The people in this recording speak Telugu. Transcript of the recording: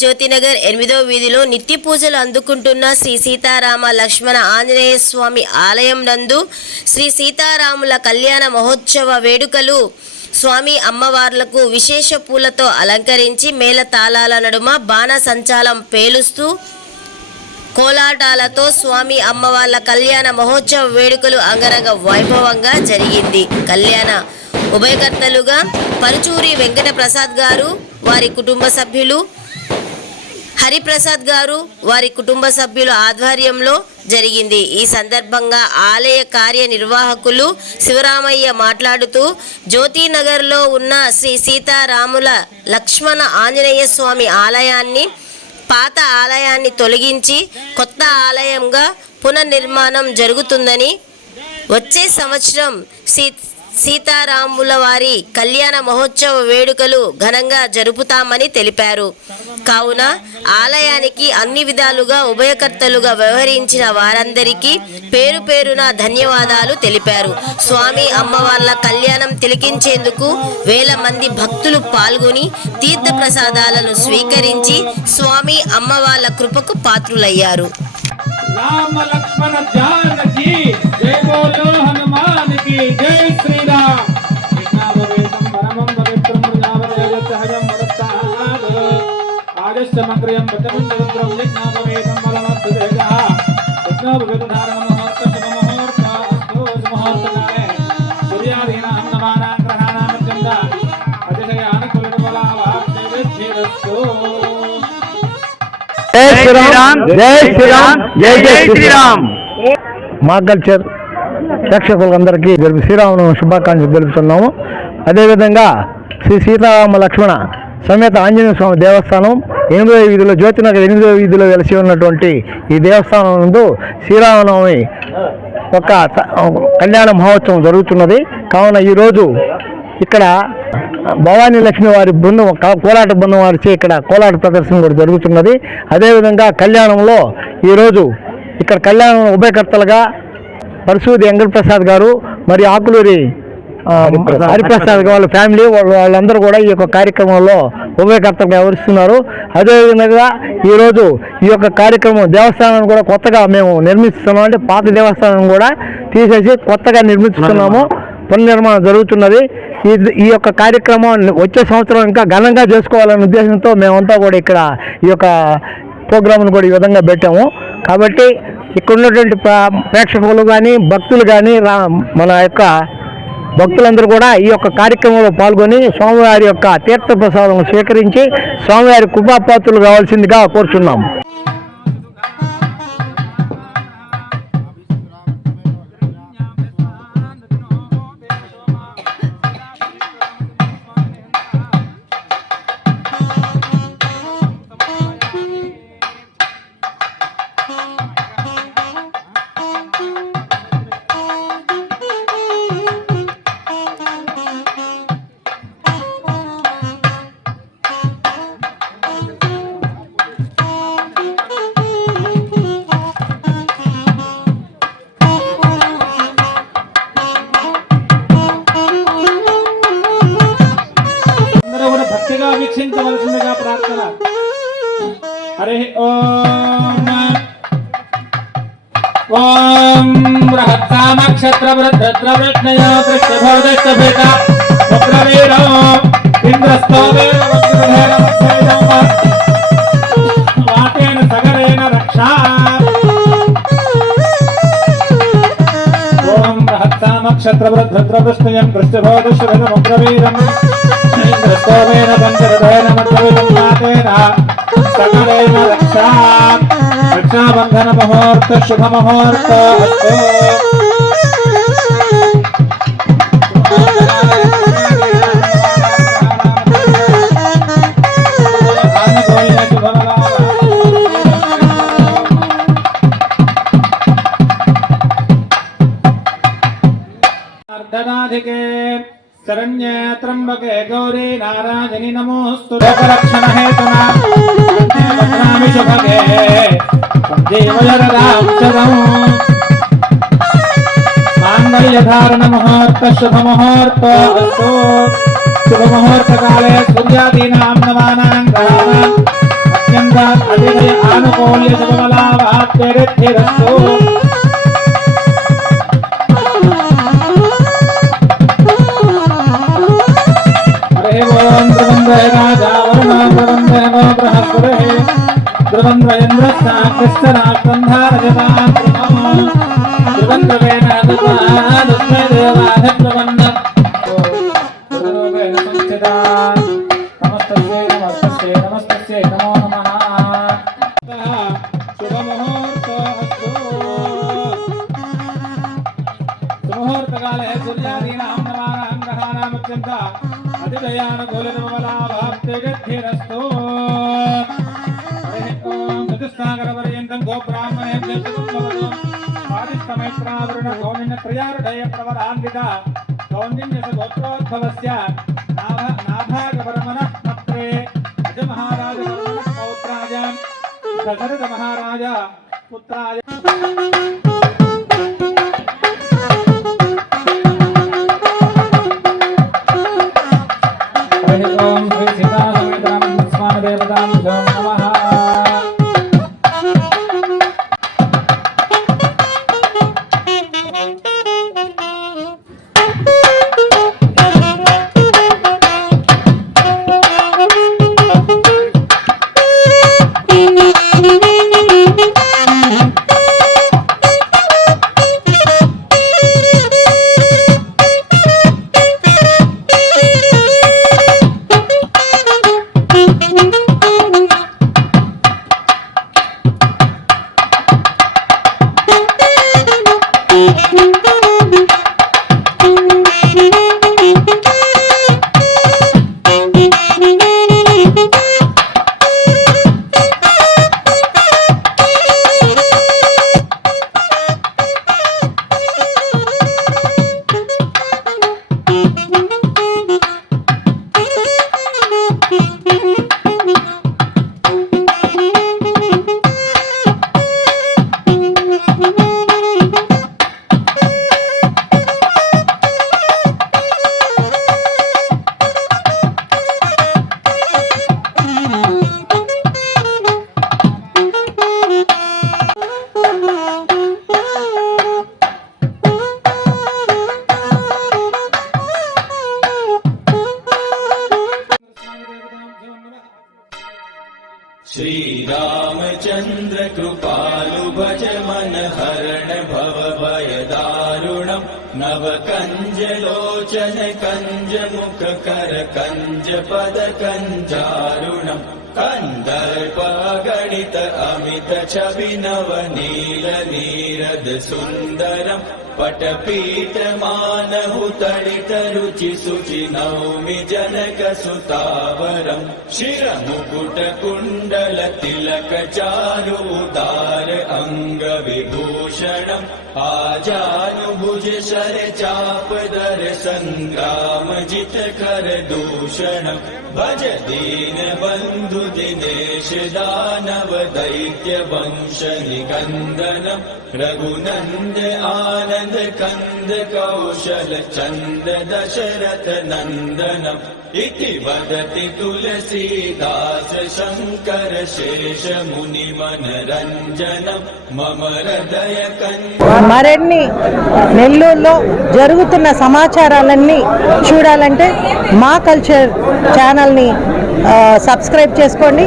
జ్యోతినగర్ 8వ వీధిలో నిత్య పూజలు అందుకుంటున్న శ్రీ సీతారామ లక్ష్మణ ఆంజనేయ స్వామి ఆలయం నందు శ్రీ సీతారాముల కళ్యాణ మహోత్సవ వేడుకలు స్వామి అమ్మవార్లకు విశేష పూలతో అలంకరించి మేళతాళాల నడుమ బాణ సంచాలం పేలుస్తూ కోలాటాలతో స్వామి అమ్మవార్ల కళ్యాణ మహోత్సవ వేడుకలు అంగరంగ వైభవంగా జరిగింది. కళ్యాణ ఉభయకర్తలుగా పరుచూరి వెంకట ప్రసాద్ గారు, వారి కుటుంబ సభ్యులు, హరిప్రసాద్ గారు, వారి కుటుంబ సభ్యుల ఆధ్వర్యంలో జరిగింది. ఈ సందర్భంగా ఆలయ కార్యనిర్వాహకులు శివరామయ్య మాట్లాడుతూ జ్యోతినగర్లో ఉన్న శ్రీ సీతారాముల లక్ష్మణ ఆంజనేయ స్వామి ఆలయాన్ని, పాత ఆలయాన్ని తొలగించి కొత్త ఆలయంగా పునర్నిర్మాణం జరుగుతుందని, వచ్చే సంవత్సరం సీతారాముల వారి కళ్యాణ మహోత్సవ వేడుకలు ఘనంగా జరుపుతామని తెలిపారు. కావున ఆలయానికి అన్ని విధాలుగా ఉభయకర్తలుగా వ్యవహరించిన వారందరికీ పేరు పేరున ధన్యవాదాలు తెలిపారు. స్వామి అమ్మవార్ల కళ్యాణం తిలకించేందుకు వేల మంది భక్తులు పాల్గొని తీర్థ ప్రసాదాలను స్వీకరించి స్వామి అమ్మవార్ల కృపకు పాత్రులయ్యారు. राम लक्ष्मण जानकी जय बोलो हनुमान की जय श्री राम। विष्णावेदं परमं पवित्रं प्रजापतिर्यच्छहजं वरस्ताद आजस्य मंत्रियं वचमुच्चरुद्रं विष्णावेदं बलवत्तेजः विष्णावेदधारणं मुहूर्त शुभमुहूर्त अस्तु मुहूर्तकाले सूर्यादीनां नवानां ग्रहाणां चन्द्र अतिशयानुकूलबलाभाग्यविच्छेदस्तु। जय श्री राम, जय श्री राम, जय जय श्री राम। మా కల్చర్ ప్రేక్షకులందరికీ శ్రీరామనవమి శుభాకాంక్షలు తెలుపుతున్నాము. అదేవిధంగా శ్రీ సీతారామ లక్ష్మణ సమేత ఆంజనేయ స్వామి దేవస్థానం 8వ వీధిలో జ్యోతినగర్ 8వ వీధిలో వెలిసి ఉన్నటువంటి ఈ దేవస్థానం నందు శ్రీరామనవమి ఒక కళ్యాణ మహోత్సవం జరుగుతున్నది. కావున ఈరోజు ఇక్కడ భవానీ లక్ష్మి వారి బృందం, కోలాట బృందం వారిచే ఇక్కడ కోలాట ప్రదర్శన కూడా జరుగుతున్నది. అదేవిధంగా కళ్యాణంలో ఈరోజు ఇక్కడ కళ్యాణం ఉభయకర్తలుగా పరశుది వెంకటప్రసాద్ గారు మరియు ఆకులూరి హరిప్రసాద్ వాళ్ళ ఫ్యామిలీ వాళ్ళందరూ కూడా ఈ యొక్క కార్యక్రమంలో ఉభయకర్తలుగా వ్యవహరిస్తున్నారు. అదేవిధంగా ఈరోజు ఈ యొక్క కార్యక్రమం దేవస్థానాన్ని కూడా కొత్తగా మేము నిర్మిస్తున్నాము. అంటే పాత దేవస్థానం కూడా తీసేసి కొత్తగా నిర్మిస్తున్నాము, పునర్నిర్మాణం జరుగుతున్నది. ఈ యొక్క కార్యక్రమం వచ్చే సంవత్సరం ఇంకా ఘనంగా చేసుకోవాలనే ఉద్దేశంతో మేమంతా కూడా ఇక్కడ ఈ యొక్క ప్రోగ్రామ్ను కూడా ఈ విధంగా పెట్టాము. కాబట్టి ఇక్కడ ఉన్నటువంటి ప్రేక్షకులు కానీ భక్తులు కానీ మన యొక్క భక్తులందరూ కూడా ఈ యొక్క కార్యక్రమంలో పాల్గొని స్వామివారి యొక్క తీర్థ ప్రసాదం స్వీకరించి స్వామివారి కృపాపాత్రులు కావాల్సిందిగా కోరుచున్నాము. వీక్షించవలసిందిగా ప్రార్థన. హరి ఓం ఓం బృహత్సామక్షత్రవృద్ధద్రవృష్ణయ కృష్ణభోదష్టభేట వక్రవీరో ఇంద్రస్తోవేన వక్రధేన వక్రేణం వాతేన సగరేణ రక్షా. ఓం బృహత్సామక్షత్రవృద్ధద్రవృష్ణయం కృష్ణభోదష్టభేట వక్రవీరం ఇంద్రస్తోవేన పంచరథేన మధ్యవిదంతాతేన సకలేన రక్షా. రక్షాబంధన ముహూర్త శుభ ముహూర్త అస్తు. अर्धनाधिके शरण्ये त्र्यंबके गौरी नारायणी नमोस्तु. लोकरक्षण हेतुना वक्रामि शुभगे जीवयरदां शरं. माङ्गल्यधारण मुहूर्त शुभ मुहूर्त अस्तु. शुभ मुहूर्त काले सूर्यादीनां नवानां ग्रहाणां అతిథయ ఆనుకూల్య శుభలాభాప్యరిద్ధిరస్తు హరి ఓం ధ్రువంద్రయ రాజా వరుణో ధ్రువంద్రయో బృహస్పతిః ధ్రువంద్రయేంద్రస్సాక్షిశ్చరాక్తంధారజతాం ధ్రువంద్రవేణ దుస్మే దేవాధిప్రవన్న ధ్రువరూపేణ సంస్థితా నమస్తస్యై నమస్తస్యై నమస్తస్యై నమో నమః శుభముహూర్తోస్తు సుముహూర్తకాలే సూర్యాదీనాం నవానాం గ్రహాణాం అత్యంత అతిదయానుకూలనవలాభాప్తిగద్ధిరస్తు హరి ఓం చతుస్సాగరపర్యంతం గోబ్రాహ్మణేభ్యో చతుర్భవతు ఆదిష్టమైత్రావరుణ కౌండిన్య త్రయారుఢయ ప్రవరాన్విత కౌండిన్య గోత్రోద్భవస్య నాభాగపరమనః పత్రే అజమహారాజపరమనః పౌత్రాయ దశరథ మహారాజ పుత్రాయ హరి ఓం శ్రీ సీతా సమేతాం స్వామి దేవతాం నమః श्रीरामचन्द्र कृपालु भज मन हरण भव भय दारुणम् नव कंज लोचन कंज मुख कर कंज पद कंजारुणम् कंदर्प गणित अमित छवि नव नील नीरद सुन्दरम् पटपीठ मानहु तडित रुचि सुचि नौमि जनक सुतावरम् शिरमुकुट कुण्डल तिलक चारु उदार अंग विभूषणम् आजानुभुज शर चाप दर संग्राम जित कर दूषणम् भज दीन बन्धु दिनेश दानव दैत्य वंश निकन्दनम् रघुनन्द आनन्द कंद कौशल चन्द दशरथ नन्दनम् इति वदति तुलसीदास शङ्कर शेष मुनि मनरञ्जनम् मम हृदय మరిన్ని నెల్లూరులో జరుగుతున్న సమాచారాలన్నీ చూడాలంటే మా కల్చర్ ఛానల్ని సబ్స్క్రైబ్ చేసుకోండి.